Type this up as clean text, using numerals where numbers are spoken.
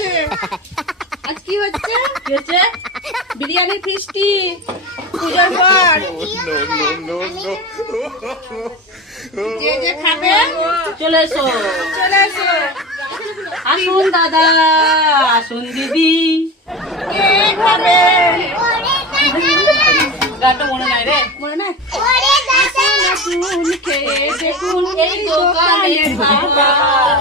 হচ্ছে? আজ কি হচ্ছে? বিরিয়ানি ফিস্টি পূজার পর। যে যে খাবে চলে এসো, চলে এসো। আসুন দাদা, আসুন দিদি। কে খাবে? গানটা মনে নাই রে। মনে নাই? আসুন আসুন খেয়ে দেখুন এই দোকানের খাবার।